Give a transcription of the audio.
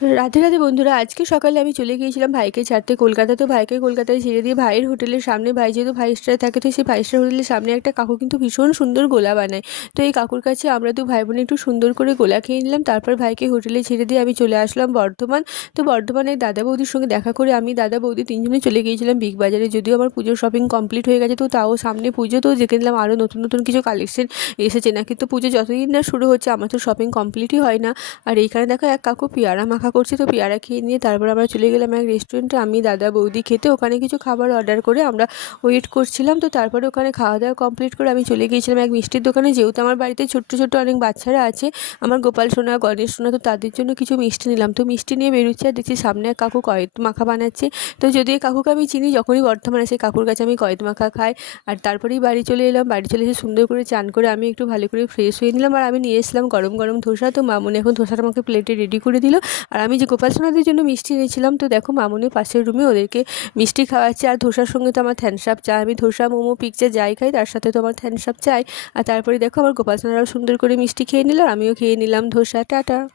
রাধে রাধে বন্ধুরা, আজকে সকালে আমি চলে গিয়েছিলাম ভাইকে ছাড়তে কলকাতা। তো ভাইকে কলকাতায় ছেড়ে দিয়ে ভাইয়ের হোটেলের সামনে, ভাই যেহেতু ফাইভ স্টারে থাকে, তো সেই ফাইভ স্টার হোটেলের সামনে একটা কাকু কিন্তু ভীষণ সুন্দর গোলা বানায়। তো এই কাকুর কাছে আমরা দু ভাই বোন একটু সুন্দর করে গোলা খেয়ে নিলাম। তারপর ভাইকে হোটেলে ছেড়ে দিয়ে আমি চলে আসলাম বর্ধমান। তো বর্ধমানে দাদা বৌদির সঙ্গে দেখা করে আমি দাদা বৌদি তিনজনে চলে গিয়েছিলাম বিগ বাজারে। যদিও আমার পুজোর শপিং কমপ্লিট হয়ে গেছে, তো তাও সামনে পুজো, তো দেখে নিলাম আরও নতুন নতুন কিছু কালেকশন এসেছে না। কিন্তু পুজো যতদিন না শুরু হচ্ছে আমার তো শপিং কমপ্লিটই হয় না। আর এইখানে দেখো এক কাকু পেয়ারা মাখা করছে, তো পেয়ারা খেয়ে নিয়ে তারপর আমরা চলে গেলাম এক রেস্টুরেন্টে, আমি দাদা বৌদি খেতে। ওখানে কিছু খাবার অর্ডার করে আমরা ওয়েট করছিলাম। তো তারপরে ওখানে খাওয়া দাওয়া কমপ্লিট করে আমি চলে গিয়েছিলাম এক মিষ্টির দোকানে। যেহেতু আমার বাড়িতে ছোট্ট ছোট্ট অনেক বাচ্চারা আছে, আমার গোপাল সোনা, গণেশ সোনা, তো তাদের জন্য কিছু মিষ্টি নিলাম। তো মিষ্টি নিয়ে বেরোচ্ছি আর দেখছি সামনে এক কাকু কয়েদ মাখা বানাচ্ছে। তো যদি এই কাকুকে আমি চিনি, যখনই বর্ধমানে আসে কাকুর কাছে আমি কয়েদ মাখা খাই। আর তারপরেই বাড়ি চলে এলাম। বাড়ি চলে এসে সুন্দর করে চান করে আমি একটু ভালো করে ফ্রেশ হয়ে নিলাম। আর আমি নিয়ে এসলাম গরম গরম ধোসা। তো মামুনি এখন ধোসাটা আমাকে প্লেটে রেডি করে দিল। আর আমি যে গোপাল সোনাদের জন্য মিষ্টি এনেছিলাম, তো দেখো মামুনি পাশের রুমে ওদেরকে মিষ্টি খাওয়াচ্ছে। আর ধোসার সঙ্গে তো আমার থ্যানসাপ চা, আমি ধোসা মোমো পিকচার যাই খাই তার সাথে তো আমার থ্যানসাপ চাই। আর তারপরে দেখো আমার গোপাল সোনারাও সুন্দর করে মিষ্টি খেয়ে নিল, আর আমিও খেয়ে নিলাম ধোসা। টাটা।